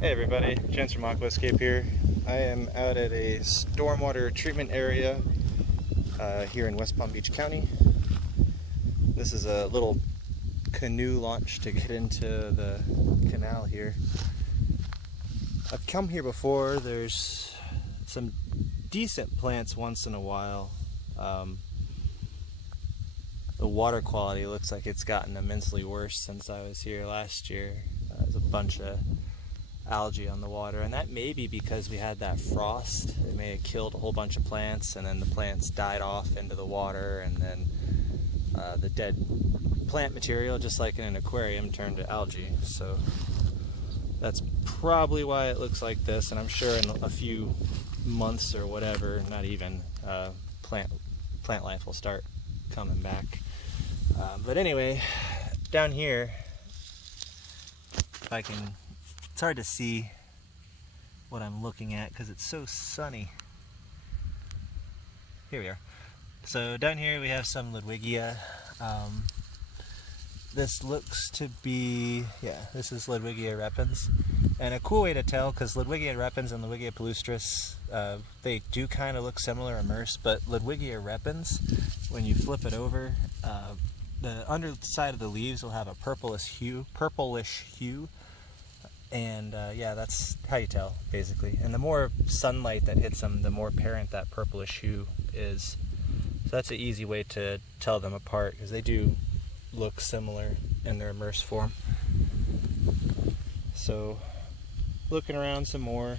Hey everybody, James from Aquatic here. I am out at a stormwater treatment area here in West Palm Beach County. This is a little canoe launch to get into the canal here. I've come here before. There's some decent plants once in a while. The water quality looks like it's gotten immensely worse since I was here last year. There's a bunch of algae on the water, and that may be because we had that frost. It may have killed a whole bunch of plants, and then the plants died off into the water, and then the dead plant material, just like in an aquarium, turned to algae. So that's probably why it looks like this, and I'm sure in a few months or whatever, not even, plant life will start coming back. But anyway, down here, if I can, it's hard to see what I'm looking at because it's so sunny. Here we are. So down here we have some Ludwigia. This looks to be, this is Ludwigia repens. And a cool way to tell, because Ludwigia repens and Ludwigia palustris, they do kind of look similar immersed, but Ludwigia repens, when you flip it over, the underside of the leaves will have a purplish hue. And yeah, that's how you tell, basically. And the more sunlight that hits them, the more apparent that purplish hue is. So that's an easy way to tell them apart, because they do look similar in their immersed form. So, looking around some more,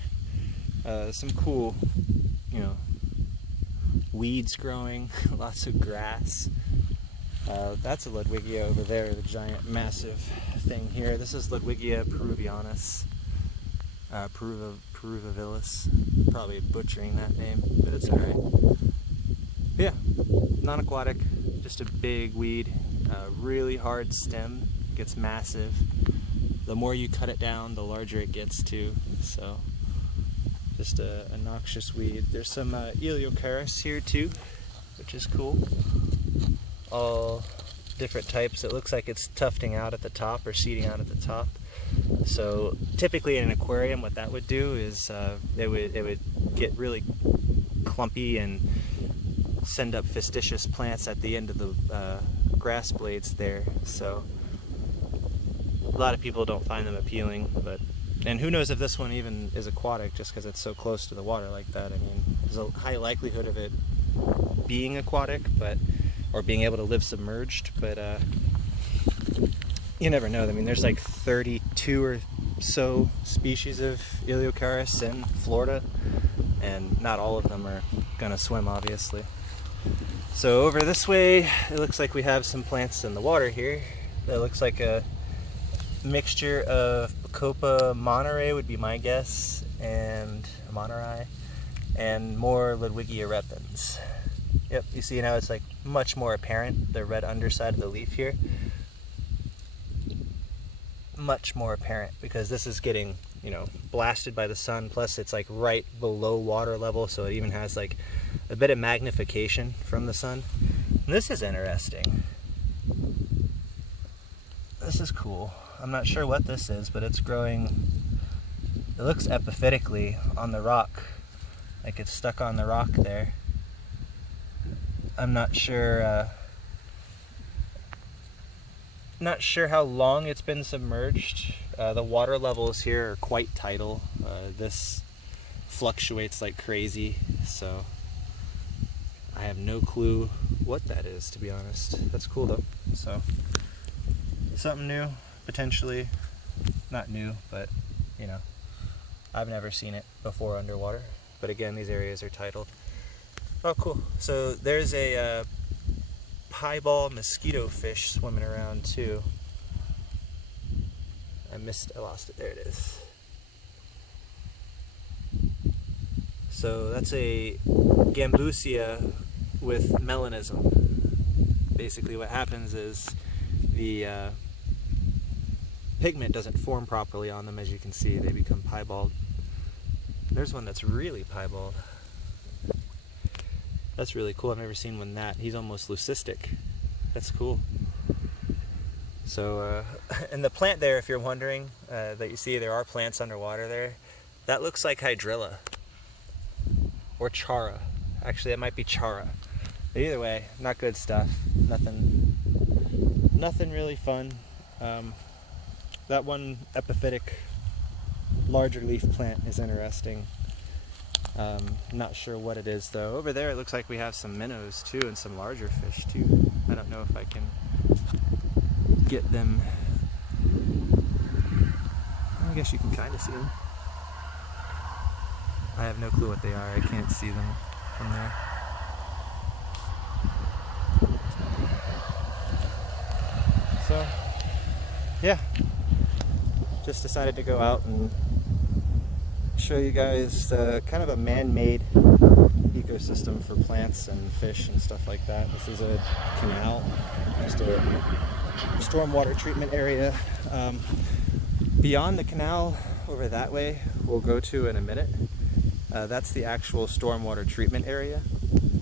some cool, weeds growing, lots of grass. That's a Ludwigia over there, the giant, massive thing here. This is Ludwigia Peruvianis, Peruvianis. Probably butchering that name, but it's alright. Yeah, non-aquatic, just a big weed, really hard stem, gets massive. The more you cut it down, the larger it gets too, so just a noxious weed. There's some Ileocaris here too, which is cool. All different types. It looks like it's tufting out at the top or seeding out at the top. So typically in an aquarium, what that would do is it would get really clumpy and send up fastidious plants at the end of the grass blades there. So a lot of people don't find them appealing, and who knows if this one even is aquatic just because it's so close to the water like that. I mean, there's a high likelihood of it being aquatic, or being able to live submerged, but you never know. I mean, there's like 32 or so species of Ileocaris in Florida, and not all of them are gonna swim, obviously. So over this way, it looks like we have some plants in the water here. That looks like a mixture of Bacopa Monterey would be my guess, and Monterey, and more Ludwigia repens. Yep, you see now it's like much more apparent, the red underside of the leaf here. Much more apparent because this is getting, blasted by the sun, plus it's like right below water level, so it even has like a bit of magnification from the sun. And this is interesting. This is cool. I'm not sure what this is, but it's growing, it looks epiphytically on the rock, like it's stuck on the rock there. I'm not sure how long it's been submerged. The water levels here are quite tidal. This fluctuates like crazy, so I have no clue what that is, to be honest. That's cool though. So something new, potentially. Not new, but I've never seen it before underwater. But again, these areas are tidal. Oh, cool. So there's a piebald mosquito fish swimming around too. I lost it. There it is. So that's a Gambucia with melanism. Basically what happens is the pigment doesn't form properly on them. As you can see, they become piebald. There's one that's really piebald. That's really cool. I've never seen one that. He's almost leucistic. That's cool. So, and the plant there, if you're wondering, that you see there are plants underwater there, that looks like hydrilla. Or chara. Actually, it might be chara. But either way, not good stuff. Nothing really fun. That one epiphytic larger leaf plant is interesting. Not sure what it is though. Over there it looks like we have some minnows too and some larger fish too. I don't know if I can get them. I guess you can kind of see them. I have no clue what they are. I can't see them from there. So, yeah. Just decided to go out and show you guys kind of a man-made ecosystem for plants and fish and stuff like that. This is a canal, just a stormwater treatment area. Beyond the canal, over that way, we'll go to in a minute. That's the actual stormwater treatment area.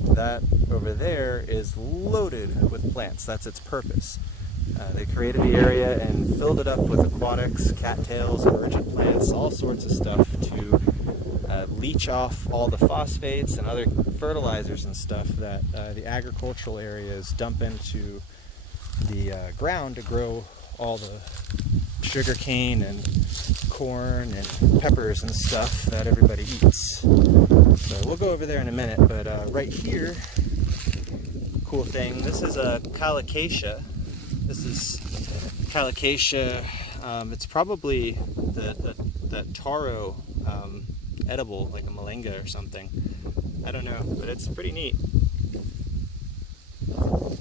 That over there is loaded with plants. That's its purpose. They created the area and filled it up with aquatics, cattails, emergent plants, all sorts of stuff to leach off all the phosphates and other fertilizers and stuff that the agricultural areas dump into the ground to grow all the sugar cane and corn and peppers and stuff that everybody eats. So we'll go over there in a minute, but right here, cool thing, this is a Calocacia. This is Calocacia. It's probably the taro edible, like a moringa or something. I don't know, but it's pretty neat.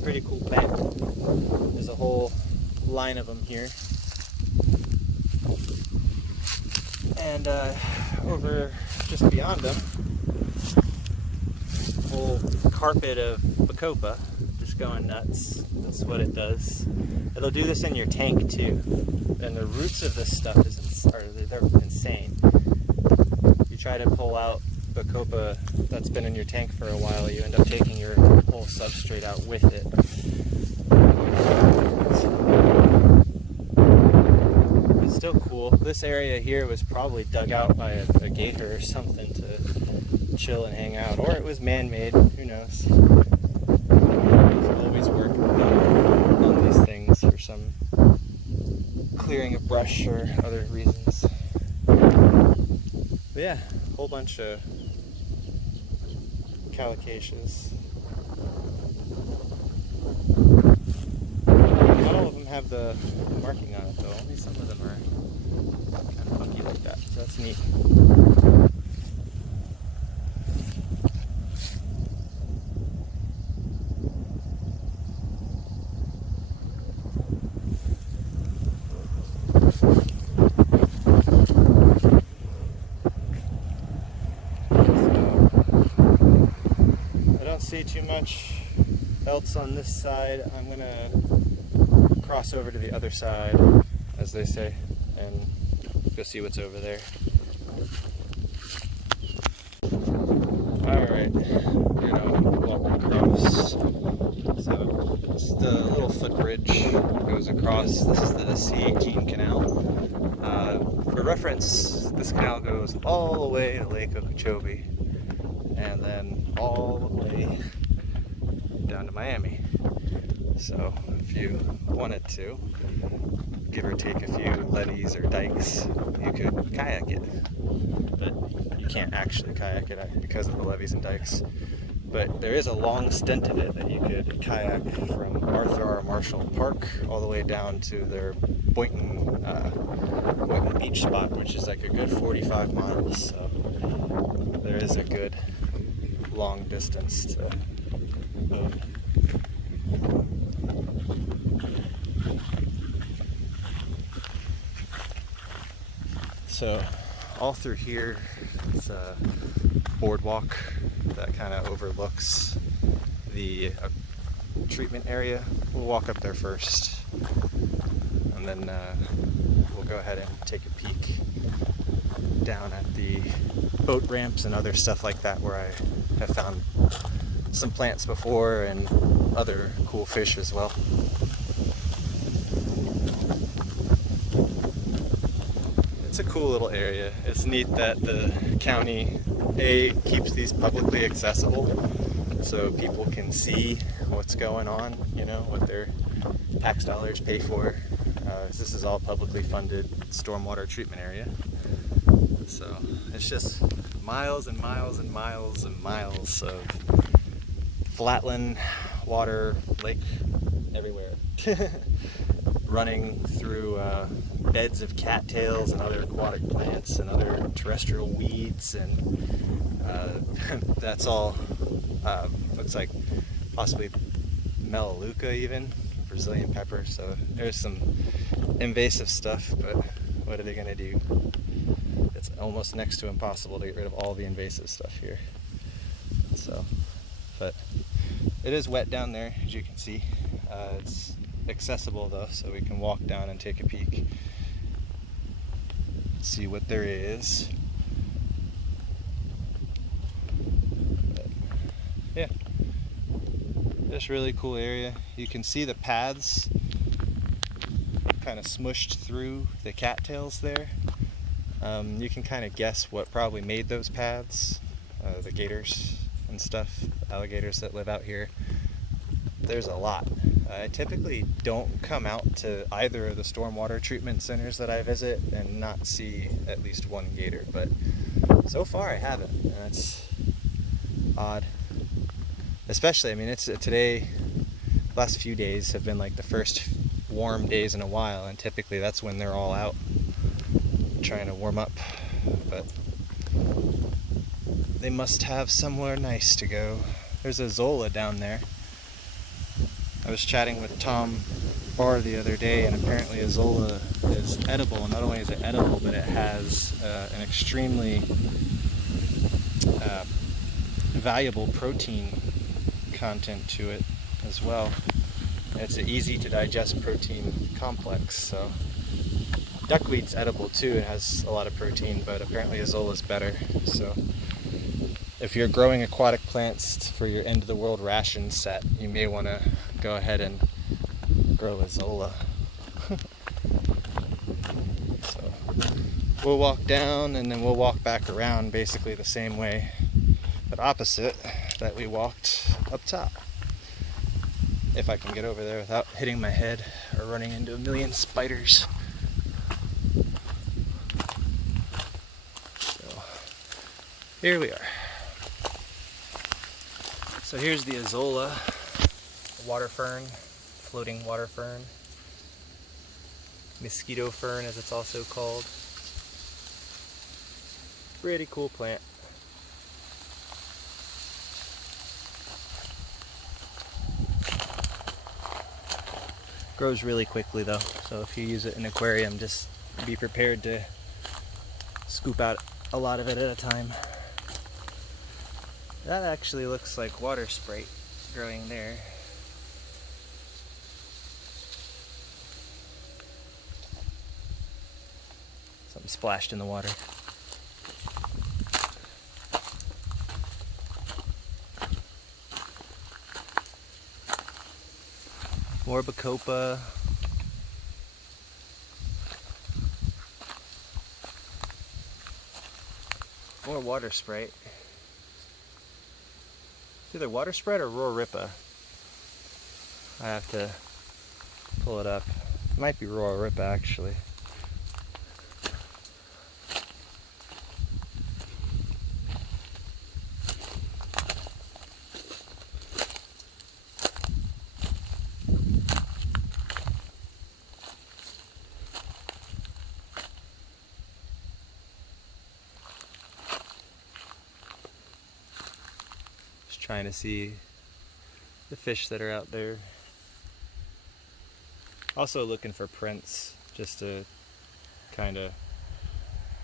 Pretty cool plant. There's a whole line of them here. And over just beyond them, a whole carpet of Bacopa just going nuts. That's what it does. It'll do this in your tank too. And the roots of this stuff they're insane. You try to pull out Bacopa that's been in your tank for a while, you end up taking your whole substrate out with it. It's still cool. This area here was probably dug out by a gator or something to chill and hang out, or it was man-made, who knows. There's always work on these things for some clearing of brush or other reasons. But yeah, a whole bunch of Calocacias. Not all of them have the marking on it though, only some of them are kind of funky like that, so that's neat. See too much else on this side. I'm gonna cross over to the other side, as they say, and go see what's over there. Alright, we're gonna walk across. So just a little footbridge goes across. This is the Keen Canal. For reference, this canal goes all the way to Lake Okeechobee, and then all the way down to Miami. So if you wanted to, give or take a few levees or dikes, you could kayak it. But you can't actually kayak it because of the levees and dikes. But there is a long stint of it that you could kayak from Arthur R. Marshall Park all the way down to their Boynton beach spot, which is like a good 45 miles. So there is a good long distance to move. So all through here it's a boardwalk that kind of overlooks the treatment area. We'll walk up there first, and then we'll go ahead and take a peek down at the boat ramps and other stuff like that, where I have found some plants before and other cool fish as well. it's a cool little area. It's neat that the county keeps these publicly accessible so people can see what's going on, you know, what their tax dollars pay for. This is all publicly funded stormwater treatment area. So it's just miles and miles and miles and miles of flatland water, lake everywhere, running through beds of cattails and other aquatic plants and other terrestrial weeds, and that's all looks like possibly Melaleuca, even Brazilian pepper. So there's some invasive stuff, but what are they gonna do? It's almost next to impossible to get rid of all the invasive stuff here. So, but it is wet down there, as you can see. It's accessible though, so we can walk down and take a peek, see what there is. But, yeah, just really cool area. You can see the paths kind of smushed through the cattails there. You can kind of guess what probably made those paths. The gators and stuff, alligators that live out here. There's a lot. I typically don't come out to either of the stormwater treatment centers that I visit and not see at least one gator, but so far I haven't, and that's odd. Especially, I mean, it's today, last few days have been like the first warm days in a while, and typically that's when they're all out trying to warm up, but they must have somewhere nice to go. There's a Zola down there. I was chatting with Tom Barr the other day, and apparently a Zola is edible, and not only is it edible, but it has an extremely valuable protein content to it as well. It's an easy to digest protein complex, so duckweed's edible too. It has a lot of protein, but apparently Azola's better. So if you're growing aquatic plants for your end of the world ration set, you may want to go ahead and grow Azola. So we'll walk down and then we'll walk back around basically the same way, but opposite that we walked up top. If I can get over there without hitting my head or running into a million spiders. So here we are. So here's the Azola water fern, floating water fern. Mosquito fern, as it's also called. Pretty cool plant. Grows really quickly though, so if you use it in an aquarium, just be prepared to scoop out a lot of it at a time. That actually looks like water sprite growing there. Something splashed in the water. More Bacopa. More water sprite. It's either water sprite or raw ripa. I have to pull it up. It might be raw ripa actually. Trying to see the fish that are out there. Also looking for prints just to kind of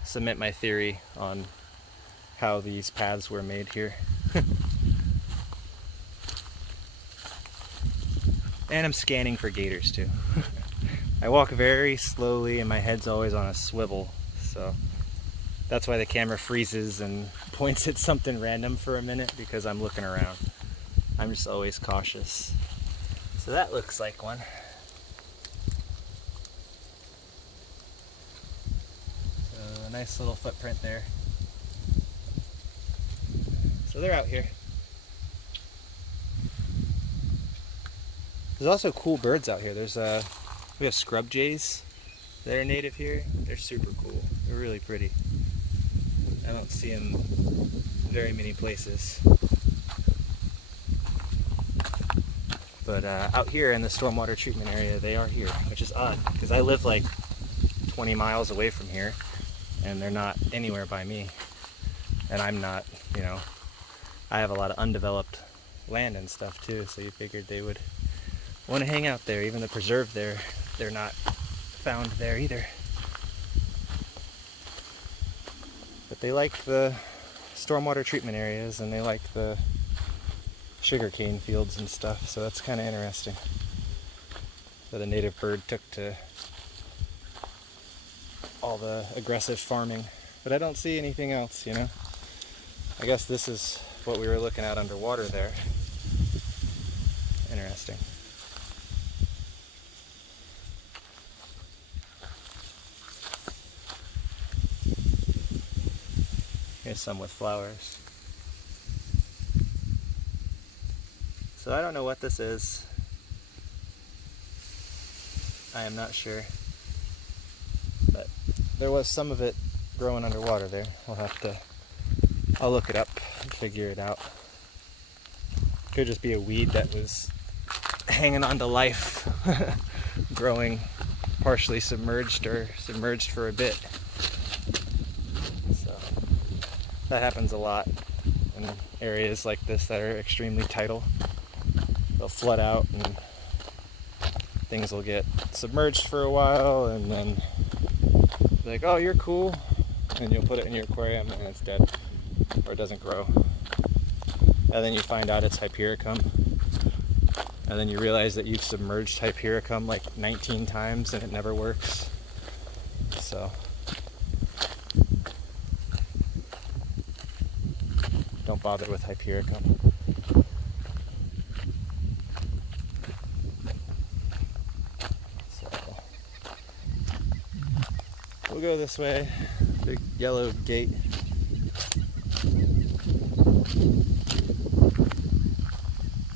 cement my theory on how these paths were made here. And I'm scanning for gators too. I walk very slowly and my head's always on a swivel, so that's why the camera freezes and points at something random for a minute, because I'm looking around. I'm just always cautious. So that looks like one. So nice little footprint there. So they're out here. There's also cool birds out here. We have scrub jays that are native here. They're super cool. They're really pretty. I don't see them very many places. But out here in the stormwater treatment area, they are here, which is odd because I live like 20 miles away from here and they're not anywhere by me. And I'm not, you know, I have a lot of undeveloped land and stuff too, so you figured they would want to hang out there. Even the preserve there, they're not found there either. But they like the stormwater treatment areas and they like the sugarcane fields and stuff, so that's kind of interesting that a native bird took to all the aggressive farming. But I don't see anything else, you know. I guess this is what we were looking at underwater there. Interesting. Here's some with flowers. So I don't know what this is. I am not sure. But there was some of it growing underwater there. I'll look it up and figure it out. Could just be a weed that was hanging on to life, growing partially submerged or submerged for a bit. So that happens a lot in areas like this that are extremely tidal. They'll flood out and things will get submerged for a while and then like, oh, you're cool, and you'll put it in your aquarium and it's dead or it doesn't grow. And then you find out it's Hypericum, and then you realize that you've submerged Hypericum like 19 times and it never works. So don't bother with Hypericum. We'll go this way. Big yellow gate.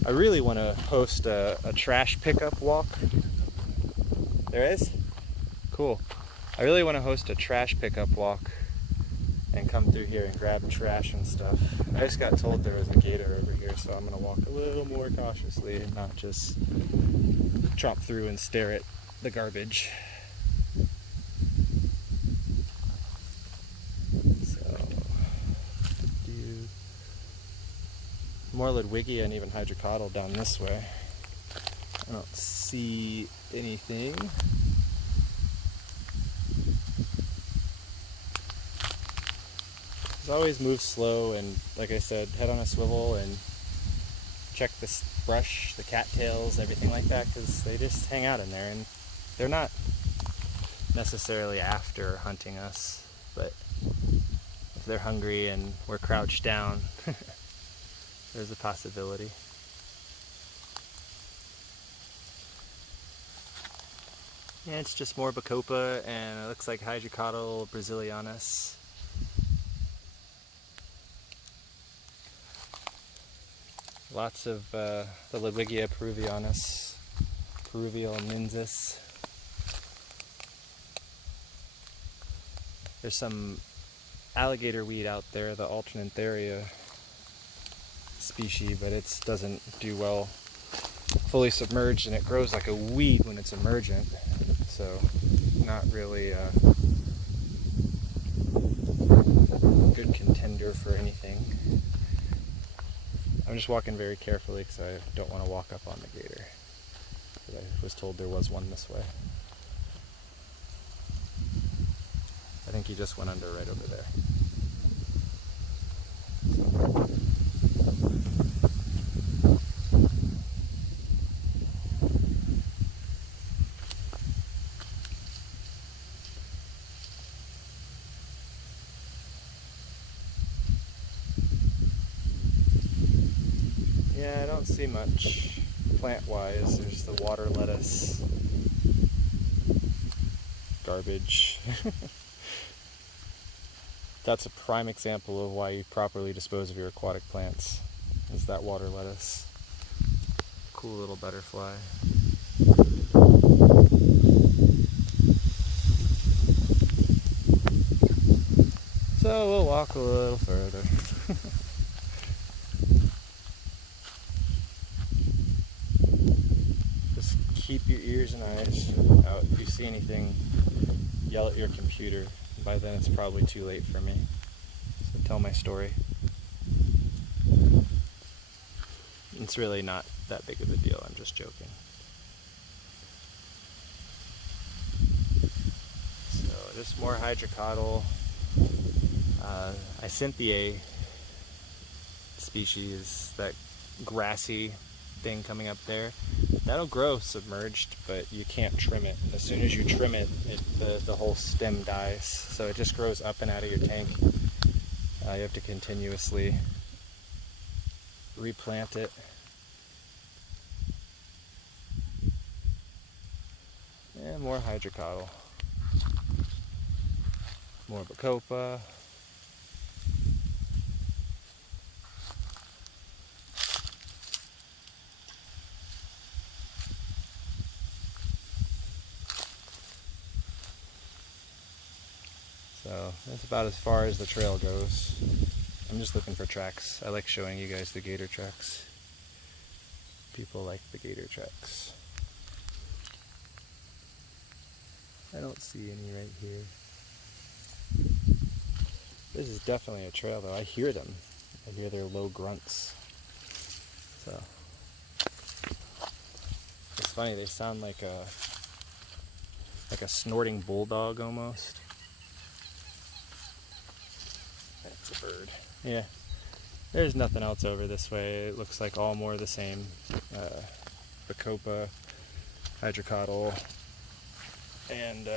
I really want to host a trash pickup walk. There is? Cool. I really want to host a trash pickup walk and come through here and grab trash and stuff. I just got told there was a gator over here, so I'm going to walk a little more cautiously and not just tromp through and stare at the garbage. More Ludwigia and even Hydrocotyle down this way. I don't see anything. Just always move slow and, like I said, head on a swivel and check the brush, the cattails, everything like that, because they just hang out in there and they're not necessarily after hunting us, but if they're hungry and we're crouched down, there's a possibility. Yeah, it's just more Bacopa, and it looks like Hydrocotyle Peruvianis. Lots of the Ludwigia Peruvianis, Peruvianinsis. There's some alligator weed out there, the Alternantheria species, but it doesn't do well fully submerged, and it grows like a weed when it's emergent, so not really a good contender for anything. I'm just walking very carefully because I don't want to walk up on the gator, but I was told there was one this way. I think he just went under right over there. Yeah, I don't see much plant-wise. There's the water lettuce, garbage. that's a prime example of why you properly dispose of your aquatic plants, is that water lettuce. Cool little butterfly. So we'll walk a little further. Just keep your ears and eyes out. If you see anything, yell at your computer. By then it's probably too late for me. So tell my story. It's really not that big of a deal, I'm just joking. So just more hydrocotyle. Icynthiae species, that grassy thing coming up there, that'll grow submerged, but you can't trim it. As soon as you trim it, the whole stem dies. So it just grows up and out of your tank. You have to continuously replant it. And more hydrocotyle. More Bacopa. So that's about as far as the trail goes. I'm just looking for tracks. I like showing you guys the gator tracks. People like the gator tracks. I don't see any right here. This is definitely a trail though. I hear them. I hear their low grunts. So it's funny, they sound like a snorting bulldog almost. That's a bird. Yeah. There's nothing else over this way. It looks like all more of the same. Bacopa, hydrocotyle, and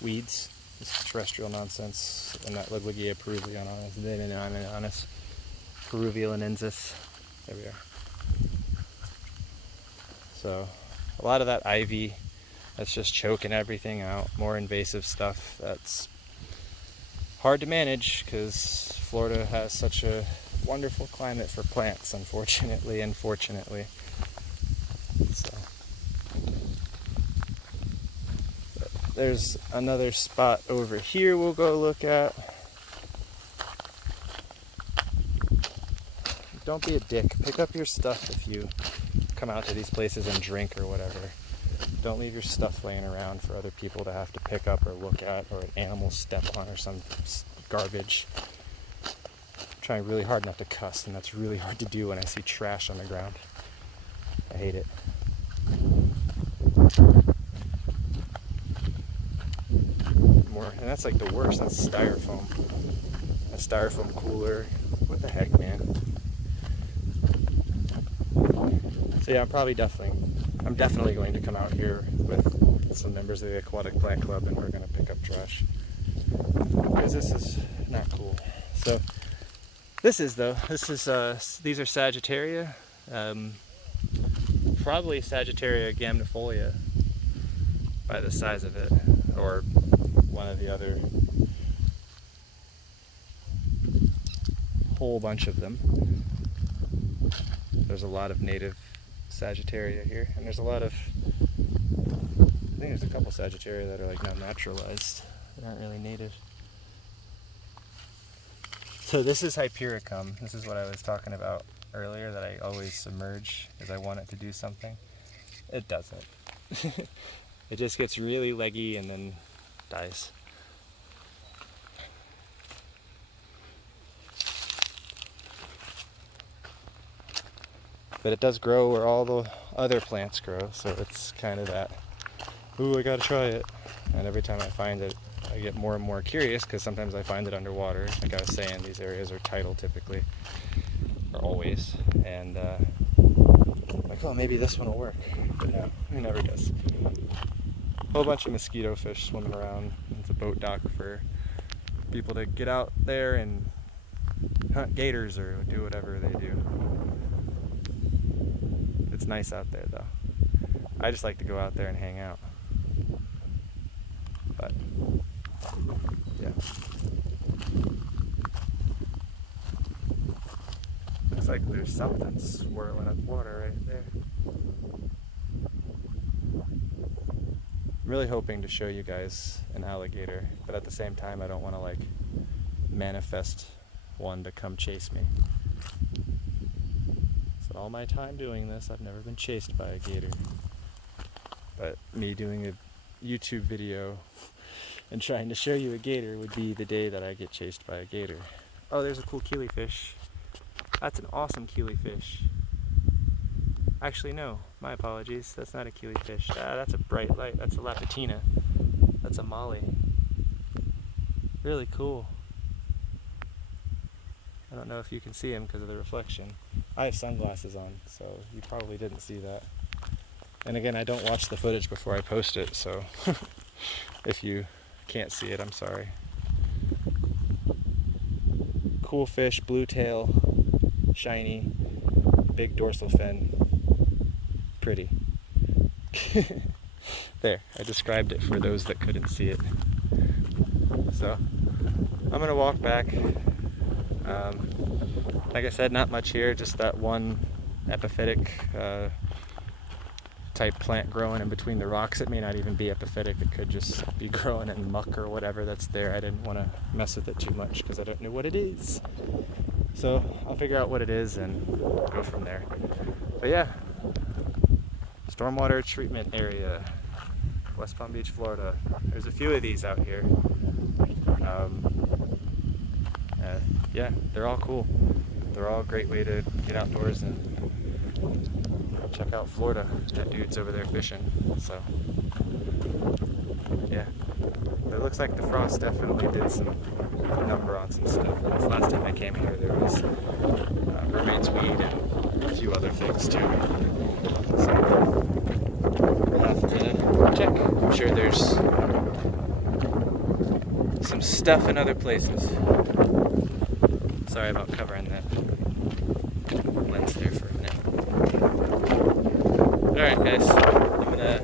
weeds. This terrestrial nonsense, and that Ludwigia Peruvianis, Peruvianis. There we are. So a lot of that ivy that's just choking everything out. More invasive stuff that's hard to manage because Florida has such a wonderful climate for plants, unfortunately and fortunately. So there's another spot over here we'll go look at. Don't be a dick. Pick up your stuff if you come out to these places and drink or whatever. Don't leave your stuff laying around for other people to have to pick up or look at, or an animal step on, or some garbage. I'm trying really hard not to cuss, and that's really hard to do when I see trash on the ground. I hate it. And that's like the worst. That's styrofoam. A styrofoam cooler. What the heck, man? So yeah, I'm definitely going to come out here with some members of the Aquatic Plant Club, and we're going to pick up trash. Because this is not cool. So these are Sagittaria. Probably Sagittaria gamnifolia by the size of it, or one of the other. Whole bunch of them. There's a lot of native Sagittaria here, and there's a lot of, I think there's a couple Sagittaria that are like now naturalized. They aren't really native. So this is Hypericum. This is what I was talking about earlier, that I always submerge because I want it to do something. It doesn't. It just gets really leggy and then dies. But it does grow where all the other plants grow, so it's kind of that, ooh, I gotta try it. And every time I find it, I get more and more curious, because sometimes I find it underwater. Like I was saying, these areas are tidal typically, or always. And like, oh, maybe this one will work. But no, it never does. A whole bunch of mosquito fish swimming around. It's a boat dock for people to get out there and hunt gators or do whatever they do. It's nice out there though. I just like to go out there and hang out. But yeah. like there's something swirling up water right there. I'm really hoping to show you guys an alligator, but at the same time I don't want to like manifest one to come chase me. So all my time doing this, I've never been chased by a gator. But me doing a YouTube video and trying to show you a gator would be the day that I get chased by a gator. Oh, there's a cool killifish. That's an awesome killifish. Actually, no, my apologies. That's not a killifish. Ah, that's a bright light. That's a lapatina. That's a molly. Really cool. I don't know if you can see him because of the reflection. I have sunglasses on, so you probably didn't see that. And again, I don't watch the footage before I post it, so if you can't see it, I'm sorry. Cool fish, blue tail, shiny, big dorsal fin. Pretty. There, I described it for those that couldn't see it. So, I'm gonna walk back. Like I said, not much here, just that one epiphytic type plant growing in between the rocks. It may not even be epiphytic, it could just be growing in muck or whatever that's there. I didn't want to mess with it too much because I don't know what it is. So I'll figure out what it is and go from there. But yeah, stormwater treatment area, West Palm Beach, Florida. There's a few of these out here. Yeah, they're all cool. They're all a great way to get outdoors and check out Florida. That dude's over there fishing, so yeah. It looks like the frost definitely did some number on some stuff. Because last time I came here there was mermaid's weed and a few other things too. So we'll have to check. I'm sure there's some stuff in other places. Sorry about covering that lens there for a minute. Alright guys, I'm gonna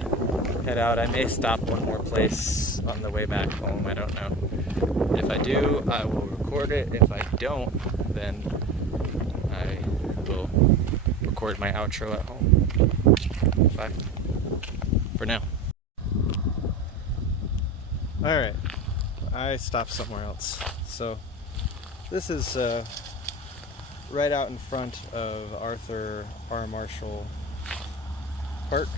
head out. I may stop one more place on the way back home, I don't know. If I do, I will record it. If I don't, then I will record my outro at home. Bye. For now. Alright, I stopped somewhere else. So this is right out in front of Arthur R. Marshall Park.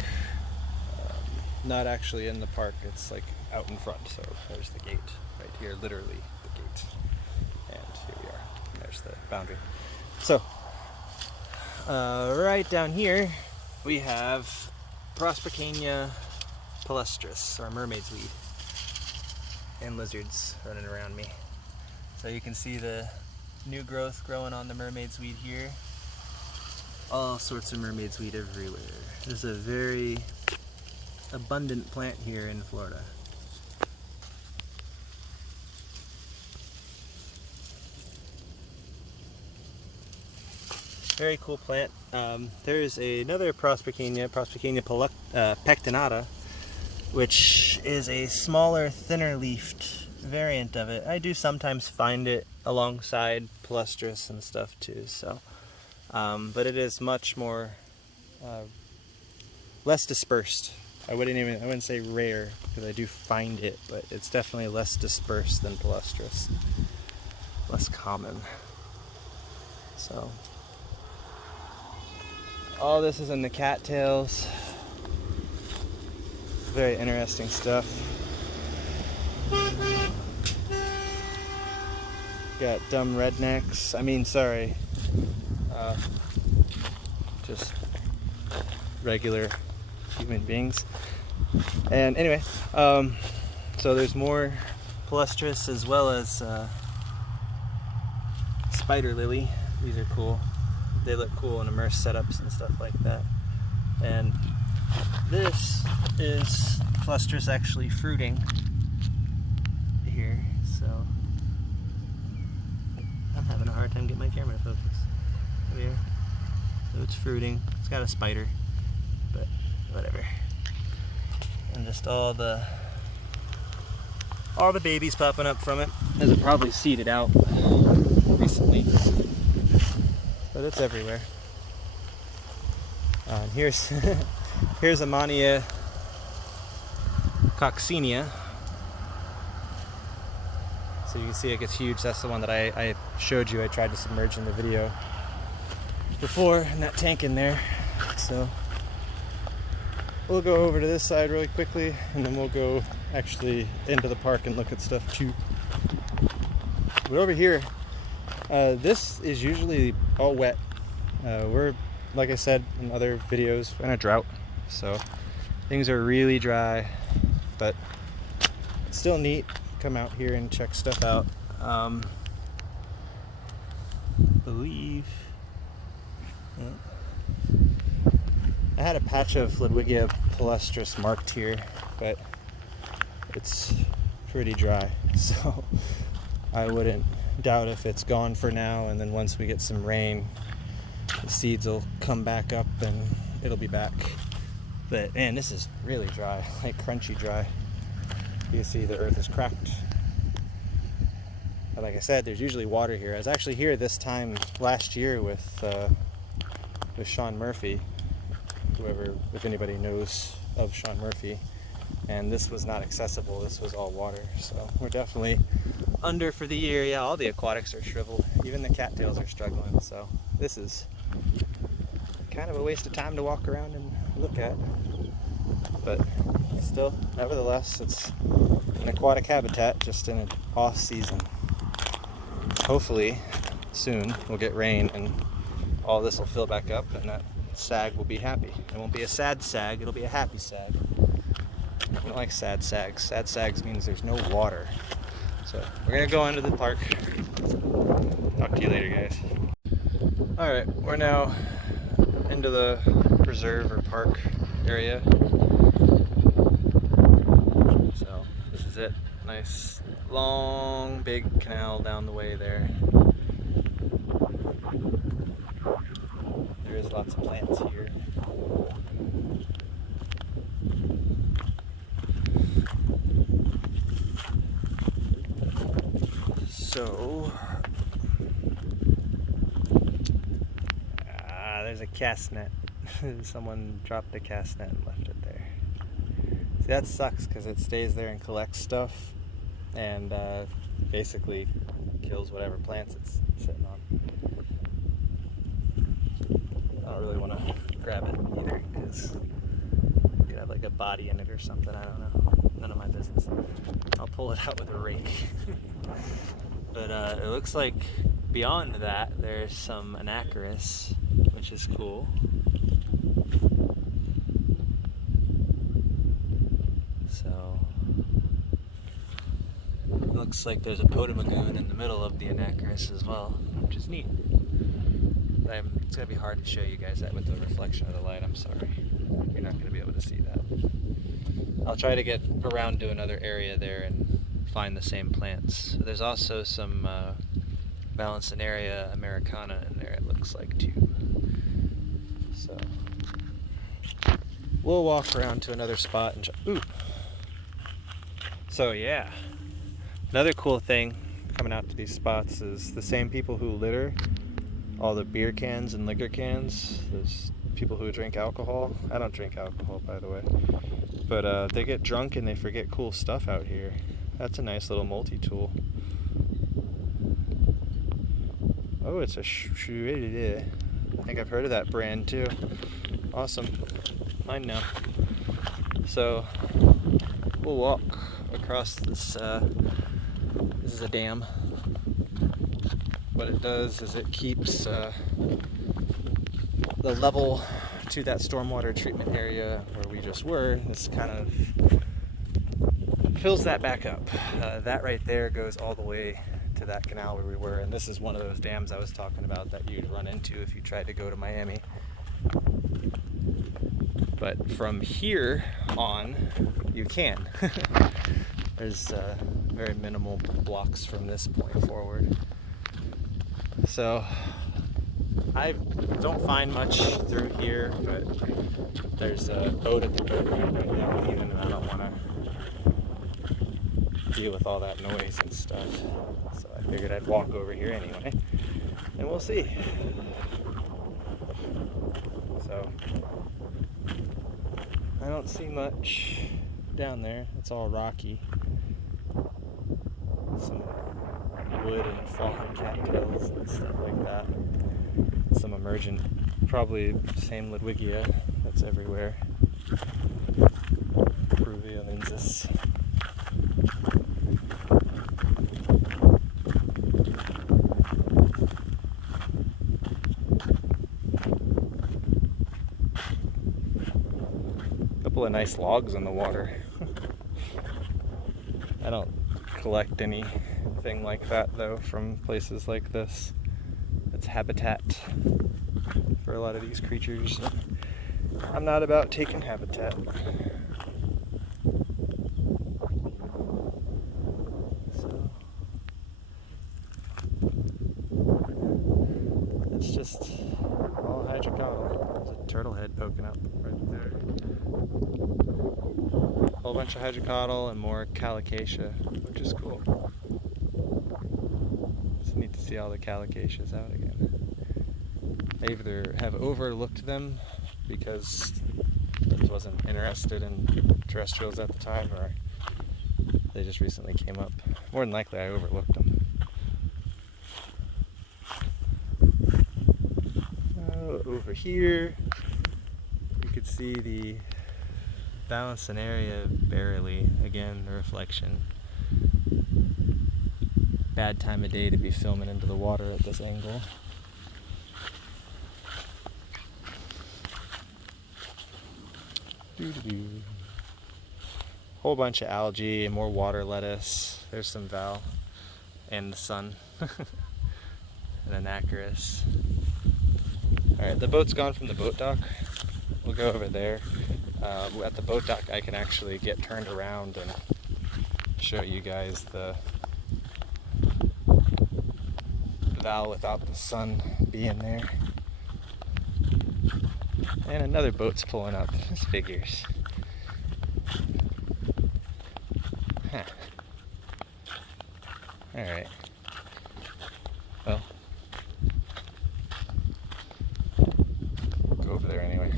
Not actually in the park, it's like out in front. So there's the gate right here, literally the gate. And here we are. There's the boundary. So right down here we have Prospicania palustris, or mermaid's weed, and lizards running around me. So you can see the new growth growing on the mermaid's weed here. All sorts of mermaid's weed everywhere. There's a very abundant plant here in Florida. Very cool plant. There's another Prospicania pectinata, which is a smaller, thinner leafed variant of it. I do sometimes find it alongside palustris and stuff too, so but it is much more less dispersed. I wouldn't say rare, because I do find it, but it's definitely less dispersed than palustris. Less common. So all this is in the cattails. Very interesting stuff. Got dumb rednecks. Just regular human beings. And anyway, so there's more palustris as well as spider lily. These are cool. They look cool in immersed setups and stuff like that. And this is palustris actually fruiting here, so I'm having a hard time getting my camera to focus. Over here. So it's fruiting. It's got a spider, but whatever. And just all the babies popping up from it, as it probably seeded out recently. but it's everywhere. And here's here's Amania coccinea. So you can see it gets huge. That's the one that I showed you. I tried to submerge in the video before in that tank in there. So we'll go over to this side really quickly, and then we'll go actually into the park and look at stuff too. But over here, this is usually all wet. We're, like I said in other videos, in a drought, so things are really dry, but it's still neat. Come out here and check stuff out. Believe I had a patch of Ludwigia palustris marked here, but it's pretty dry, so I wouldn't doubt if it's gone for now, and then once we get some rain, the seeds will come back up and it'll be back. But man, this is really dry, like crunchy dry. You can see the earth is cracked. But like I said, there's usually water here. I was actually here this time last year with Sean Murphy, if anybody knows of Sean Murphy, and this was not accessible. This was all water, so we're definitely under for the year. Yeah, all the aquatics are shriveled. Even the cattails are struggling, so this is kind of a waste of time to walk around and look at. But still, nevertheless, it's an aquatic habitat, just in an off season. Hopefully soon we'll get rain and all this will fill back up, and that sag will be happy. It won't be a sad sag, it'll be a happy sag. I don't like sad sags. Sad sags means there's no water. So we're gonna go into the park. Talk to you later, guys. Alright, we're now into the preserve or park area. So this is it. Nice long big canal down the way there. There is lots of plants here. So there's a cast net. Someone dropped the cast net and left it there. See, that sucks because it stays there and collects stuff and basically kills whatever plants it's sitting on. I don't really want to grab it either because it could have like a body in it or something. I don't know. None of my business. I'll pull it out with a rake. But it looks like beyond that there's some Ileocaris, which is cool. So it looks like there's a potamogoon in the middle of the Ileocaris as well, which is neat. It's going to be hard to show you guys that with the reflection of the light. I'm sorry. You're not going to be able to see that. I'll try to get around to another area there and find the same plants. There's also some Balancinaria americana in there, it looks like, too. So we'll walk around to another spot and ooh. So yeah, another cool thing coming out to these spots is the same people who litter all the beer cans and liquor cans. There's people who drink alcohol. I don't drink alcohol, by the way, but they get drunk and they forget cool stuff out here. That's a nice little multi-tool. Oh, it's a I think I've heard of that brand too. Awesome. Mine now. So we'll walk across this. This is a dam. What it does is it keeps the level to that stormwater treatment area where we just were. This kind of fills that back up. That right there goes all the way to that canal where we were, and this is one of those dams I was talking about that you'd run into if you tried to go to Miami. But from here on, you can. There's very minimal blocks from this point forward. So I don't find much through here, but there's a boat at the boat ramp right now, even, and I don't want to deal with all that noise and stuff. So I figured I'd walk over here anyway, and we'll see. So I don't see much down there. It's all rocky. Some wood and fallen cattails and stuff like that. Some emergent, probably same Ludwigia that's everywhere. Peruvianis. Couple of nice logs on the water. I don't collect anything like that though from places like this. It's habitat for a lot of these creatures. I'm not about taking habitat. So it's just all hydrocaudal. There's a turtle head poking up right there. A whole bunch of hydrocaudal and more Calocacia, which is cool. It's neat to see all the Calocacias out again. I either have overlooked them because I wasn't interested in terrestrials at the time, or they just recently came up. More than likely I overlooked them. Over here you could see the Balancinaria barely, again the reflection. Bad time of day to be filming into the water at this angle. Whole bunch of algae and more water lettuce. There's some val and the sun and Ileocaris. Alright, the boat's gone from the boat dock. We'll go over there. At the boat dock I can actually get turned around and show you guys the val without the sun being there. And another boat's pulling up. This figures. Huh. Alright. Well, go over there anyway.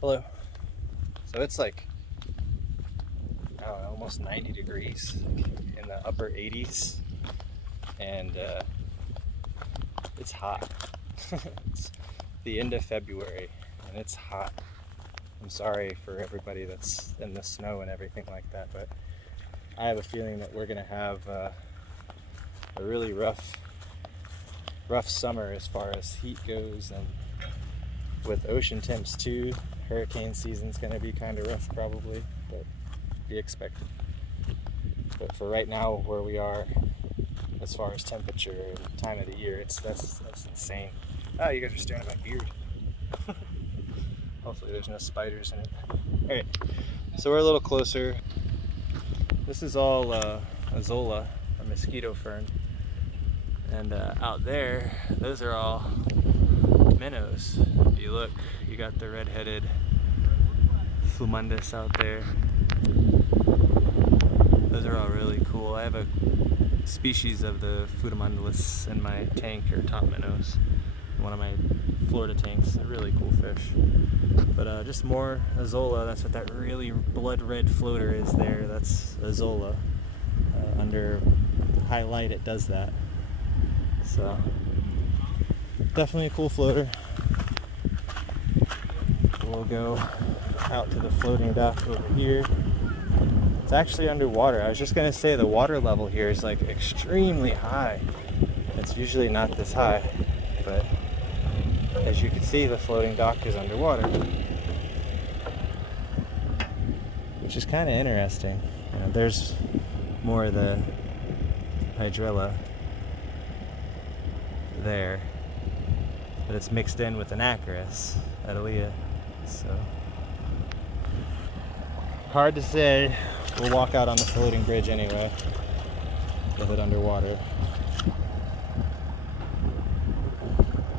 Hello. So it's like, I don't know, almost 90 degrees, in the upper 80s, and it's hot. It's the end of February and it's hot. I'm sorry for everybody that's in the snow and everything like that, but I have a feeling that we're gonna have a really rough summer as far as heat goes, and with ocean temps too. Hurricane season's gonna be kind of rough probably, but be expected. But for right now, where we are as far as temperature and time of the year, that's insane. Oh, you guys are staring at my beard. Hopefully there's no spiders in it. Alright, so we're a little closer. This is all Azolla, or Mosquito Fern. And out there, those are all minnows. If you look, you got the red-headed Fumundus out there. Those are all really cool. I have a species of the Fumundus in my tank, or top minnows, in one of my Florida tanks. They're really cool fish. But just more Azolla. That's what that really blood red floater is there. That's Azolla. Under high light it does that. So definitely a cool floater. We'll go out to the floating dock over here. It's actually underwater. I was just gonna say the water level here is like extremely high. It's usually not this high, but as you can see, the floating dock is underwater, which is kind of interesting. You know, there's more of the hydrilla there, but it's mixed in with Ileocaris at Ileocaris, so hard to say. We'll walk out on the floating bridge anyway with it underwater.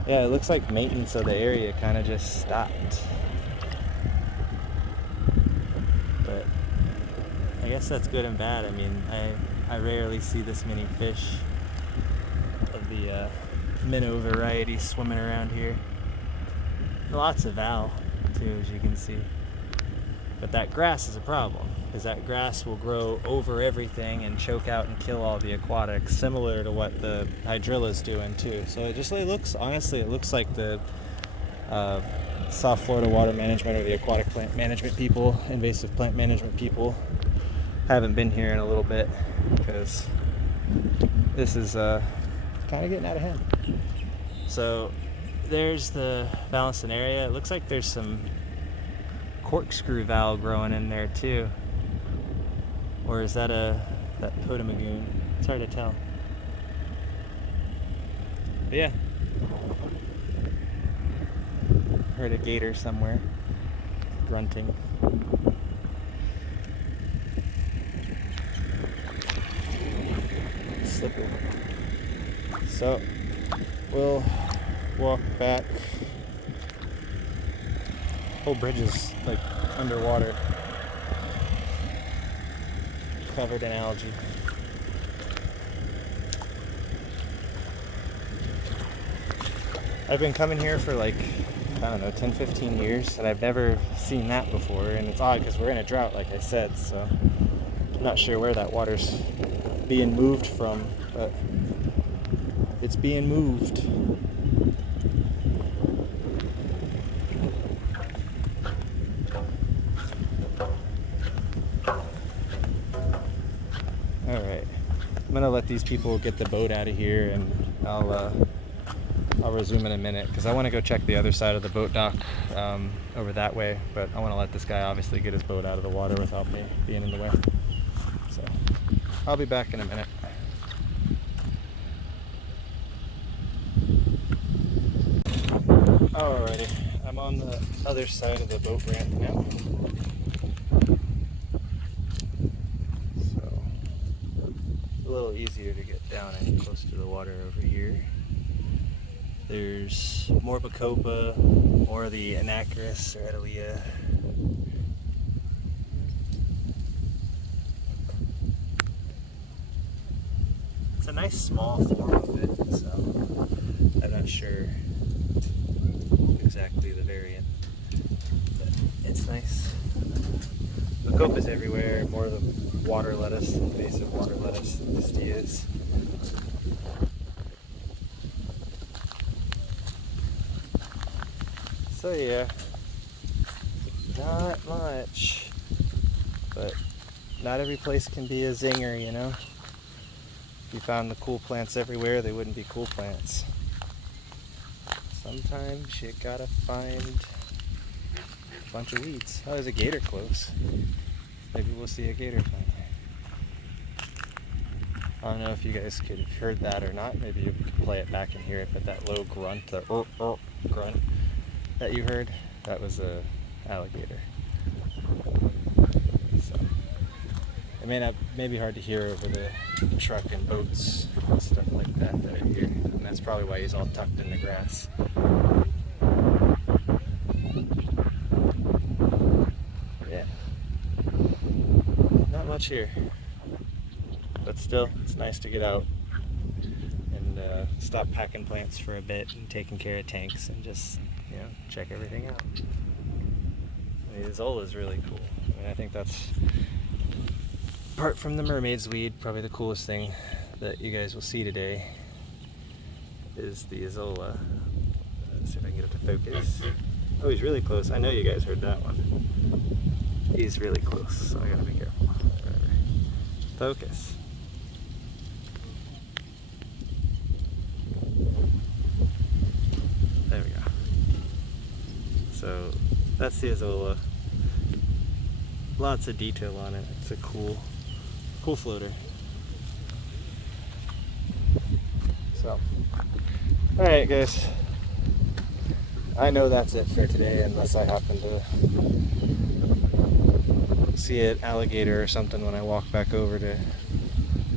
Yeah, it looks like maintenance of the area kind of just stopped, but I guess that's good and bad. I mean, I rarely see this many fish of the minnow variety swimming around here. Lots of val too, as you can see. But that grass is a problem, because that grass will grow over everything and choke out and kill all the aquatics, similar to what the hydrilla is doing too. So it just looks, honestly, it looks like the South Florida water management or the aquatic plant management people, invasive plant management people, haven't been here in a little bit, because this is kind of getting out of hand. So there's the Vallisneria. It looks like there's some corkscrew val growing in there too, or is that that Potomagoon? It's hard to tell. But yeah, heard a gator somewhere grunting. Slippery. So we'll walk back. Whole bridge is like underwater, covered in algae. I've been coming here for like, I don't know, 10-15 years, and I've never seen that before, and it's odd because we're in a drought, like I said, so I'm not sure where that water's being moved from, but it's being moved. Alright, I'm gonna let these people get the boat out of here, and I'll resume in a minute, because I want to go check the other side of the boat dock over that way, but I want to let this guy obviously get his boat out of the water without me being in the way. So I'll be back in a minute. Alrighty, I'm on the other side of the boat ramp now. So a little easier to get down and close to the water over here. There's more Bacopa, more of the Ileocaris or Adelia. It's a nice small form of it, so I'm not sure exactly the variant, but it's nice. Bacopa's everywhere, more of the water lettuce, invasive water lettuce than this is. So yeah, not much, but not every place can be a zinger, you know? If you found the cool plants everywhere, they wouldn't be cool plants. Sometimes you gotta find a bunch of weeds. Oh, there's a gator close. Maybe we'll see a gator finally. I don't know if you guys could have heard that or not. Maybe you can play it back and hear it, but that low grunt, the grunt that you heard, that was a alligator. So it may be hard to hear over the truck and boats and stuff like that are here, and that's probably why he's all tucked in the grass. Yeah, not much here, but still, it's nice to get out and stop packing plants for a bit and taking care of tanks and just, you know, check everything out. I mean, the Zola is really cool. I mean, I think that's, apart from the mermaid's weed, probably the coolest thing that you guys will see today is the Zola. Let's see if I can get it to focus. Oh, he's really close. I know you guys heard that one. He's really close, so I gotta be careful. Whatever. Focus. There we go. So that's the Azola. Lots of detail on it. It's a cool floater. So, alright guys, I know that's it for today unless I happen to see an alligator or something when I walk back over to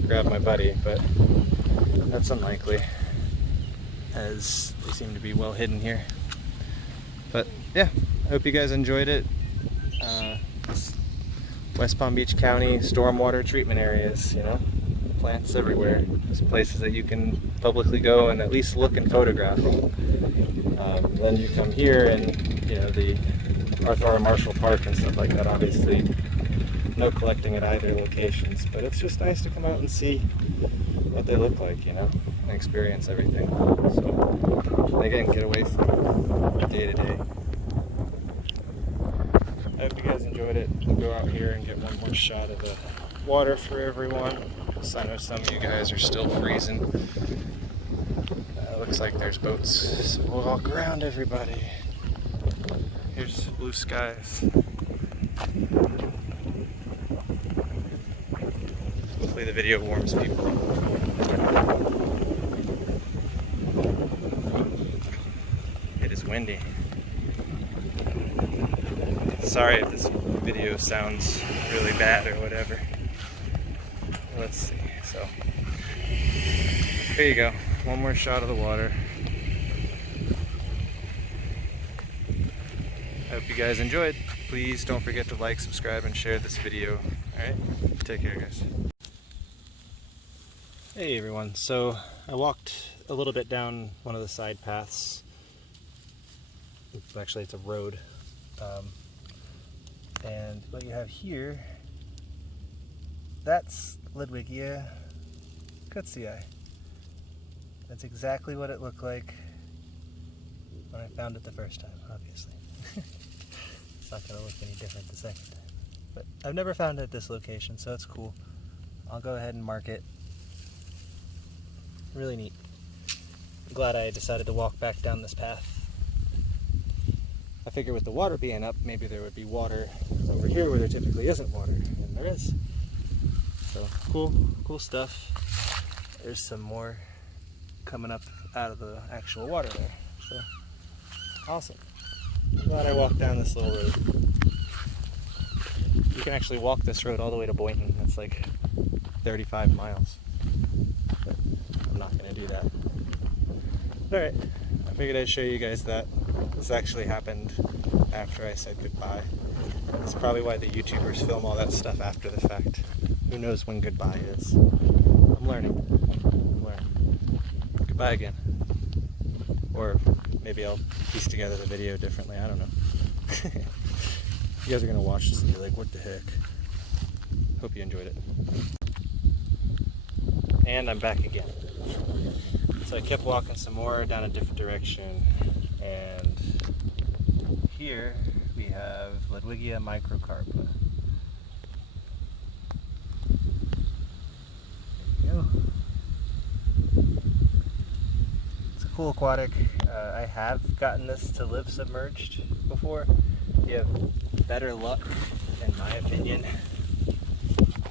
grab my buddy, but that's unlikely as they seem to be well hidden here. But yeah, I hope you guys enjoyed it. This West Palm Beach County stormwater treatment areas, you know, plants everywhere. There's places that you can publicly go and at least look and photograph them. Then you come here and, you know, the Arthur R. Marshall Park and stuff like that, obviously no collecting at either locations, but it's just nice to come out and see what they look like, you know, and experience everything. So, and again, get away from day to day. I hope you guys enjoyed it. We'll go out here and get one more shot of the water for everyone. So I know some of you guys are still freezing. Looks like there's boats, so we'll walk around everybody. Here's blue skies. Hopefully the video warms people. It is windy. Sorry if this video sounds really bad or whatever. Let's see, so here you go, one more shot of the water. I hope you guys enjoyed. Please don't forget to like, subscribe, and share this video. Alright, take care guys. Hey everyone, so I walked a little bit down one of the side paths. Actually it's a road. And what you have here, that's Ludwigia Peruvianis. That's exactly what it looked like when I found it the first time, obviously. It's not going to look any different the second time. But I've never found it at this location, so it's cool. I'll go ahead and mark it. Really neat. I'm glad I decided to walk back down this path. I figure with the water being up, maybe there would be water over here where there typically isn't water, and there is. So cool stuff. There's some more coming up out of the actual water there. So awesome. I'm glad I walked down this little road. You can actually walk this road all the way to Boynton. It's like 35 miles. But I'm not going to do that. Alright, I figured I'd show you guys that. This actually happened after I said goodbye. That's probably why the YouTubers film all that stuff after the fact. Who knows when goodbye is. I'm learning. Goodbye again. Or maybe I'll piece together the video differently, I don't know. You guys are gonna watch this and be like, what the heck? Hope you enjoyed it. And I'm back again. So I kept walking some more down a different direction, and here we have Ludwigia Microcarpa. There you go. It's a cool aquatic. I have gotten this to live submerged before. You have better luck, in my opinion,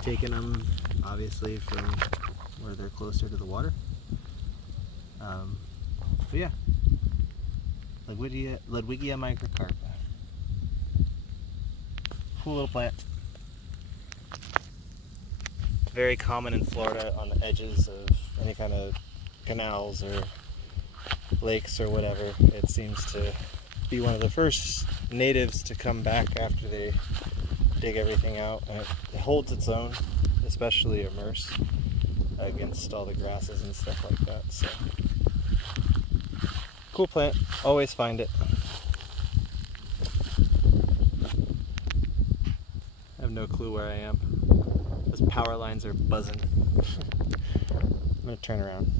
taking them obviously from where they're closer to the water. But yeah, Ludwigia Microcarpa. Cool little plant. Very common in Florida on the edges of any kind of canals or lakes or whatever. It seems to be one of the first natives to come back after they dig everything out, and it holds its own, especially immersed against all the grasses and stuff like that. So cool plant, always find it. I have no clue where I am. Those power lines are buzzing. I'm gonna turn around.